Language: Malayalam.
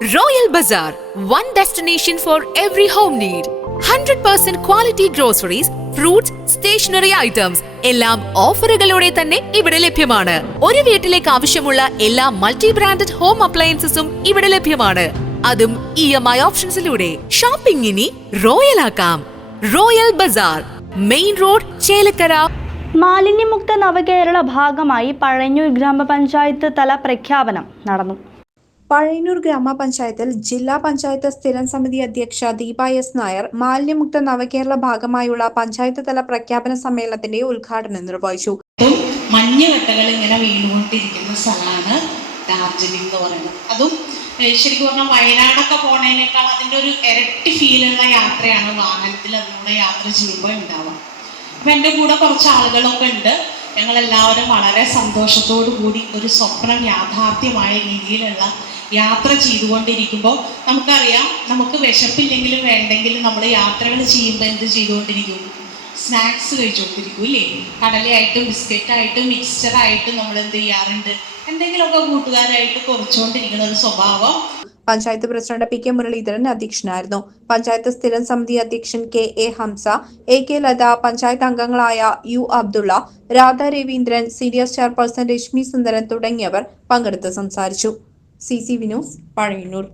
Royal Bazaar, one destination for every home need. 100% quality groceries, fruits, stationery items എല്ലാം ഓഫറുകളോടെ തന്നെ ഇവിടെ ലഭ്യമാണ്. ഒരു വീട്ടിലേക്ക് ആവശ്യമുള്ള എല്ലാ മൾട്ടി ബ്രാൻഡഡ് ഹോം അപ്ലയൻസസും ഇവിടെ ലഭ്യമാണ്. അതും EMI ഓപ്ഷൻസിലൂടെ. ഷോപ്പിംഗ് ഇനി റോയൽ ആക്കാം. Royal Bazaar, main road, Chelakkara. മാലിന്യമുക്ത നവകേരള ഭാഗമായി പഴയന്നൂർ ഗ്രാമപഞ്ചായത്ത് തല പ്രഖ്യാപനം നടന്നു. പഴയന്നൂർ ഗ്രാമപഞ്ചായത്തിൽ ജില്ലാ പഞ്ചായത്ത് സ്ഥിരം സമിതി അധ്യക്ഷ ദീപ എസ് നായർ മാലിന്യമുക്ത നവകേരള ഭാഗമായുള്ള പഞ്ചായത്ത് തല പ്രഖ്യാപന സമ്മേളനത്തിന്റെ ഉദ്ഘാടനം നിർവഹിച്ചു. മഞ്ഞുകട്ടകൾ ഇങ്ങനെ വീണുകൊണ്ടിരിക്കുന്ന സ്ഥലമാണ് ഡാർജിലിംഗ് എന്ന് പറയുന്നത്. അതും ശരിക്കും പറഞ്ഞാൽ വയനാടൊക്കെ പോണതിനേക്കാൾ അതിൻ്റെ ഒരു ഇരട്ടി ഫീലുള്ള യാത്രയാണ് വാഹനത്തിൽ അതിലൂടെ യാത്ര ചെയ്യുമ്പോൾ ഉണ്ടാവുക. അപ്പം എൻ്റെ കൂടെ കുറച്ച് ആളുകളൊക്കെ ഉണ്ട്. ഞങ്ങളെല്ലാവരും വളരെ സന്തോഷത്തോടു കൂടി ഒരു സ്വപ്നം യാഥാർത്ഥ്യമായ രീതിയിലുള്ള യാത്ര ചെയ്തുകൊണ്ടിരിക്കുമ്പോൾ നമുക്കറിയാം, നമുക്ക് വിശപ്പില്ലെങ്കിലും വേണ്ടെങ്കിലും നമ്മൾ യാത്രകൾ ചെയ്യുമ്പോൾ എന്ത് ചെയ്തുകൊണ്ടിരിക്കും? സ്നാക്സ് കഴിച്ചുകൊണ്ടിരിക്കും ഇല്ലേ? കടലയായിട്ടും ബിസ്ക്കറ്റായിട്ടും മിക്സ്ചറായിട്ടും നമ്മൾ എന്ത് ചെയ്യാറുണ്ട്? എന്തെങ്കിലുമൊക്കെ കൂട്ടുകാരായിട്ട് കുറച്ചുകൊണ്ടിരിക്കുന്ന ഒരു സ്വഭാവം. പഞ്ചായത്ത് പ്രസിഡന്റ് PK മുരളീധരൻ അധ്യക്ഷനായിരുന്നു. പഞ്ചായത്ത് സ്ഥിരം സമിതി അധ്യക്ഷൻ KA ഹംസ, AK ലത, പഞ്ചായത്ത് അംഗങ്ങളായ U Abdulla, Radha Raveendran, CDS chairperson Reshmi Sundaran തുടങ്ങിയവർ പങ്കെടുത്ത് സംസാരിച്ചു. CCV news, Pazhayannur.